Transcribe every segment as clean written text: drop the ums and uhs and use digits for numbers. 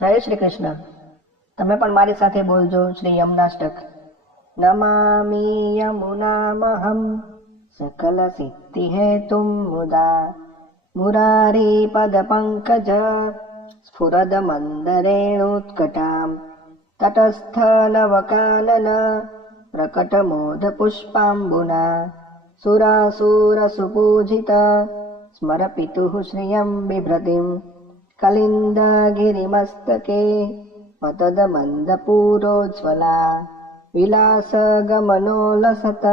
જય શ્રી કૃષ્ણ. તમે પણ મારી સાથે બોલજો શ્રી યમનાષ્ટક. નમામિ યમુનામહં સકલ સિદ્ધિ હેતુમ મુદા મુરારી પદ પંકજ સ્ફુરદ મંદરેણુત્કટામ તટસ્થ નવકાનન પ્રકટ મોદ પુષ્પાંબુના સુરાસુર સુપૂજિત સ્મર પિતુઃ શ્રિયં બિભ્રતિમ કલિન્દ ગિરિમસ્તકે પતદ મંદ પૂરોજ્વલા વિલાસ ગમનોલસત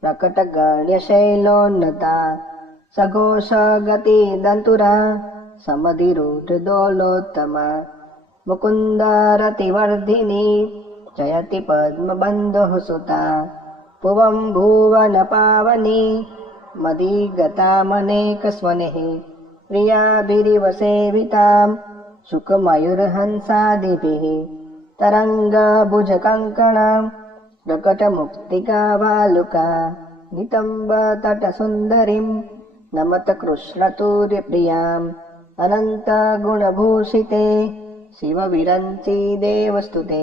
પ્રકટ ગણ્ય શૈલોન્નતા સઘોષ ગતિ દંતુરા સમધિરૂઢ દોલોત્તમા મુકુંદ રતિવર્ધિની જયતિ પદ્મબંધો સુતા ભુવં ભુવન પાવની મદી ગતા મનેક સ્વનેઃ પ્રિયાભિરિવ સેવિતામ શુકમયુર્હંસાદિભિઃ તરંગ ભુજ કંકણા પ્રકટ મુક્તિકા વાલુકા નિતંબ તટ સુંદરીમ નમત કૃષ્ણ તુર્ય પ્રિયામ અનંત ગુણભૂષિતે શિવ વિરંચી દેવસ્તુતે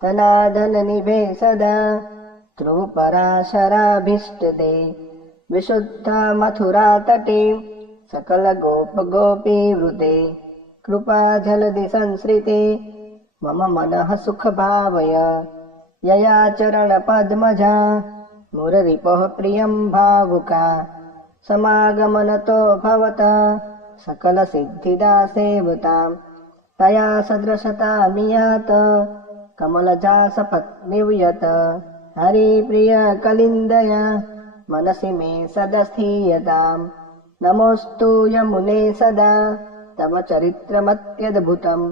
તનાદન નિભે સદા ધ્રુવ પરાશરાભીષ્ટદે વિશુદ્ધ મથુરા તટે સકલ ગોપ ગોપી વૃતે કૃપા જલધિ સંશ્રિતે મમ મનઃ સુખ ભાવય યયા ચરણ પદ્મજા મુરરિપોઃ પ્રિયં ભાવુકા સમાગમનતો ભવતા સકલ સિદ્ધિદા સેવતામ તયા સદૃશતા મિયાત કમલજા સપત્નિવ્યત હરિપ્રિય કલિંદયા મનસી મે સદસ્થીયતામ નમોસ્તુ યમુને સદા તવ ચરિત્રમત્યદ્ભુતમ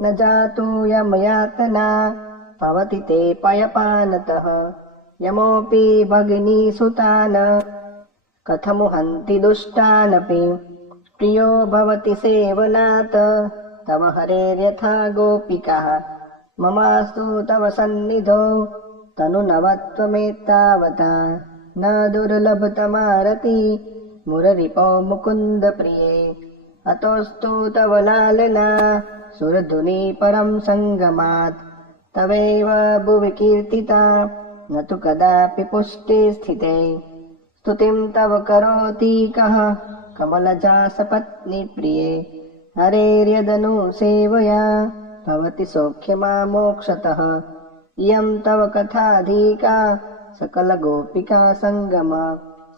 ન જાતુ યમયાતના ભવતિ તે પયપાનતઃ યમોપી ભગિની સુતાન કથમુહન્તિ દુષ્ટાનપి પ્રિયો ભવતિ સેવનાત તવ હરેર્યથા ગોપિકાઃ મમાસ્તુ તવ સન્નિધો તનુ નવત્વમેતાવતા ન દુર્લભતમારતિ મુરરિપો મુકુંદ પ્રિયે અતોસ્તુ તવ લાલના સુરધુની પરમ સંગમાત તવૈવ ભુવિ કીર્તિતા ન તુ કદાપि પુષ્ટિ સ્થિતે સ્તુતિં તવ કરોતિ કઃ કમલજા સપત્ની પ્રિયે હરેર્યદનુ સેવયા ભવતિ સૌખ્યમા મોક્ષતઃ ઇયં તવ કથાધિકા સકલ ગોપિકા સંગમ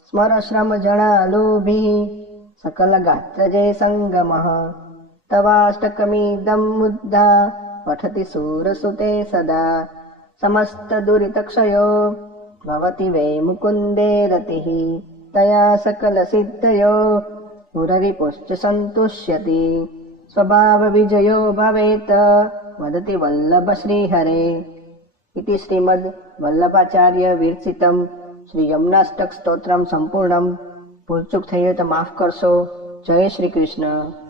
સ્મર શ્રમ જણાલોભિઃ સકલ ગાત્રજે સંગમઃ તવાષ્ટકમિદં મુદ્ધા પઠતિ શૂરસુતે સદા સમસ્ત દુરિતક્ષયો ભવતિ વै મુકુંદે રતિઃ તયા સકલ સિદ્ધયો મુરરિપુશ્ચ સંતુષ્યતિ સ્વભાવ વિજયો ભવેત વદતિ વલ્લભ શ્રીહરે. ઇતિ શ્રીમદ વલ્લભાચાર્ય વિરચિતમ શ્રી યમનાષ્ટક સ્તોત્રમ સંપૂર્ણમ. ભૂલચૂક થઈ હોય તો માફ કરશો. જય શ્રી કૃષ્ણ.